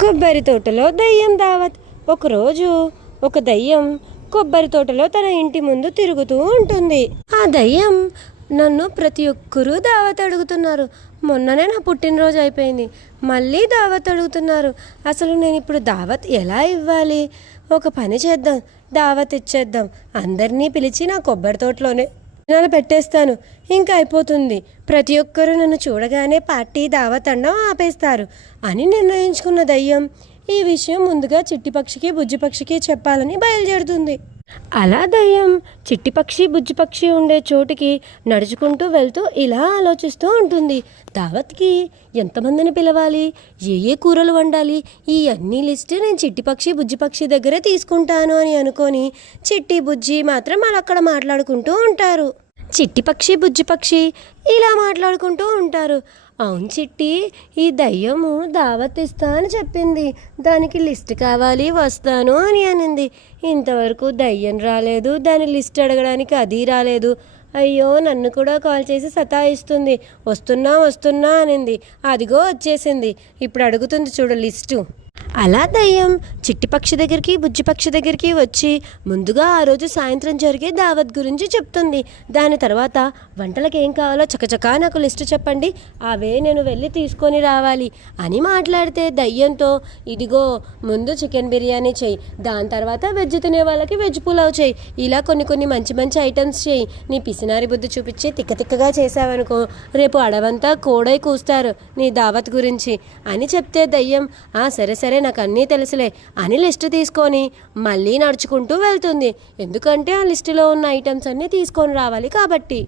కొబ్బరి తోటలో దయ్యం దావత్. ఒకరోజు ఒక దయ్యం కొబ్బరి తోటలో తన ఇంటి ముందు తిరుగుతూ ఉంటుంది. ఆ దయ్యం నన్ను ప్రతి ఒక్కరూ దావత్ అడుగుతున్నారు. మొన్ననే నా పుట్టినరోజు అయిపోయింది, మళ్ళీ దావత్ అడుగుతున్నారు. అసలు నేను ఇప్పుడు దావత్ ఎలా ఇవ్వాలి? ఒక పని చేద్దాం, దావత్ ఇచ్చేద్దాం. అందరినీ పిలిచి నా కొబ్బరి తోటలోనే భోజనాలు పెట్టేస్తాను, ఇంకా అయిపోతుంది. ప్రతి ఒక్కరూ నన్ను చూడగానే పార్టీ దావత్ అనడం ఆపేస్తారు అని నిర్ణయించుకున్న దయ్యం ఈ విషయం ముందుగా చిట్టిపక్షికి బుజ్జిపక్షికి చెప్పాలని బయలుదేరుతుంది. అలా దయ్యం చిట్టిపక్షి బుజ్జిపక్షి ఉండే చోటికి నడుచుకుంటూ వెళ్తూ ఇలా ఆలోచిస్తూ ఉంటుంది. దావత్కి ఎంతమందిని పిలవాలి, ఏ కూరలు వండాలి, ఈ అన్ని లిస్ట్ నేను చిట్టిపక్షి బుజ్జిపక్షి దగ్గరే తీసుకుంటాను అని అనుకొని చిట్టి బుజ్జి మాత్రం అలా అక్కడ మాట్లాడుకుంటూ ఉంటారు. చిట్టిపక్షి బుజ్జిపక్షి ఇలా మాట్లాడుకుంటూ ఉంటారు. అవును చిట్టి, ఈ దయ్యము దావత్ ఇస్తా అని చెప్పింది, దానికి లిస్ట్ కావాలి, వస్తాను అని అనింది. ఇంతవరకు దయ్యం రాలేదు, దాని లిస్ట్ అడగడానికి అది రాలేదు. అయ్యో, నన్ను కూడా కాల్ చేసి సతాయిస్తుంది. వస్తున్నా వస్తున్నా అనింది, అదిగో వచ్చేసింది. ఇప్పుడు అడుగుతుంది చూడు లిస్టు. అలా దయ్యం చిట్టిపక్షి దగ్గరికి బుజ్జిపక్షి దగ్గరికి వచ్చి ముందుగా ఆ రోజు సాయంత్రం జరిగే దావత్ గురించి చెప్తుంది. దాని తర్వాత వంటలకు ఏం కావాలో చకచకా నాకు లిస్టు చెప్పండి, అవే నేను వెళ్ళి తీసుకొని రావాలి అని మాట్లాడితే దయ్యంతో ఇదిగో ముందు చికెన్ బిర్యానీ చేయి, దాని తర్వాత వెజ్ తినే వాళ్ళకి వెజ్ పులావ్ చేయి, ఇలా కొన్ని మంచి మంచి ఐటమ్స్ చేయి. నీ పిసినారి బుద్ధి చూపించి తిక్కగా చేసావనుకో రేపు అడవంతా కోడై కూస్తారు నీ దావత్ గురించి అని చెప్తే దయ్యం సరే సరే నాకు అన్నీ తెలుసులే అని లిస్టు తీసుకొని మళ్ళీ నడుచుకుంటూ వెళ్తుంది. ఎందుకంటే ఆ లిస్టులో ఉన్న ఐటమ్స్ అన్నీ తీసుకొని రావాలి కాబట్టి.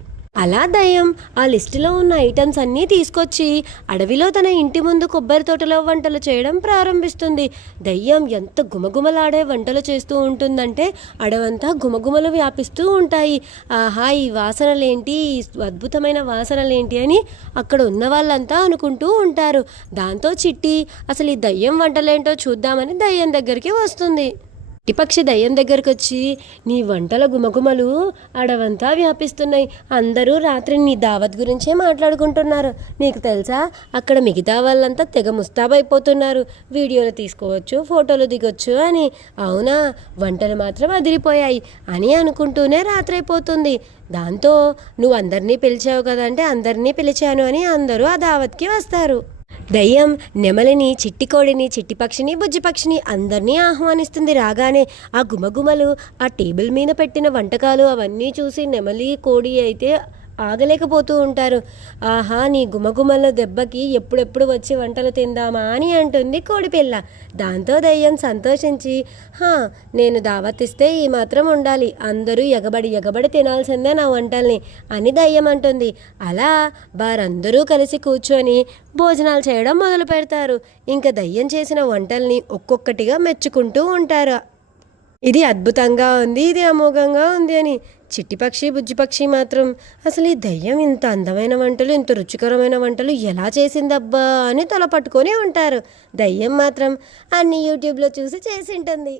అలా దయ్యం ఆ లిస్టులో ఉన్న ఐటమ్స్ అన్నీ తీసుకొచ్చి అడవిలో తన ఇంటి ముందు కొబ్బరి తోటలో వంటలు చేయడం ప్రారంభిస్తుంది. దయ్యం ఎంత గుమగుమలాడే వంటలు చేస్తూ ఉంటుందంటే అడవంతా గుమగుమలు వ్యాపిస్తూ ఉంటాయి. ఆహా, ఈ వాసనలేంటి, ఈ అద్భుతమైన వాసనలేంటి అని అక్కడ ఉన్న వాళ్ళంతా అనుకుంటూ ఉంటారు. దాంతో చిట్టి అసలు ఈ దయ్యం వంటలేంటో చూద్దామని దయ్యం దగ్గరికి వస్తుంది. చిట్టిపక్షి దయ్యం దగ్గరకు వచ్చి నీ వంటల గుమగుమలు అడవంతా వ్యాపిస్తున్నాయి, అందరూ రాత్రి నీ దావత్ గురించే మాట్లాడుకుంటున్నారు. నీకు తెలుసా, అక్కడ మిగతా వాళ్ళంతా తెగ ముస్తాబైపోతున్నారు, వీడియోలు తీసుకోవచ్చు, ఫోటోలు దిగొచ్చు అని. అవునా, వంటలు మాత్రం అదిరిపోయాయి అని అనుకుంటూనే రాత్రైపోతుంది. దాంతో నువ్వు అందరినీ పిలిచావు కదంటే అందరినీ పిలిచాను అని అందరూ ఆ దావత్కి వస్తారు. దయ్యం నెమలిని, చిట్టికోడిని, చిట్టిపక్షిని, బుజ్జిపక్షిని అందరినీ ఆహ్వానిస్తుంది. రాగానే ఆ గుమగుమలు, ఆ టేబుల్ మీద పెట్టిన వంటకాలు అవన్నీ చూసి నెమలి, కోడి అయితే ఆగలేకపోతూ ఉంటారు. ఆహా, నీ గుమగుమల దెబ్బకి ఎప్పుడెప్పుడు వచ్చి వంటలు తిందామా అని అంటుంది కోడిపిల్ల. దాంతో దయ్యం సంతోషించి నేను దావతిస్తే ఈ మాత్రం ఉండాలి, అందరూ ఎగబడి తినాల్సిందే నా వంటల్ని అని దయ్యం అంటుంది. అలా వారందరూ కలిసి కూర్చొని భోజనాలు చేయడం మొదలు పెడతారు. ఇంకా దయ్యం చేసిన వంటల్ని ఒక్కొక్కటిగా మెచ్చుకుంటూ ఉంటారు. ఇది అద్భుతంగా ఉంది, ఇది అమోఘంగా ఉంది అని. చిట్టిపక్షి బుజ్జిపక్షి మాత్రం అసలు ఈ దయ్యం ఇంత అందమైన వంటలు, ఇంత రుచికరమైన వంటలు ఎలా చేసిందబ్బా అని తల పట్టుకొని ఉంటారు. దయ్యం మాత్రం అన్ని యూట్యూబ్లో చూసి చేసి ఉంటుంది.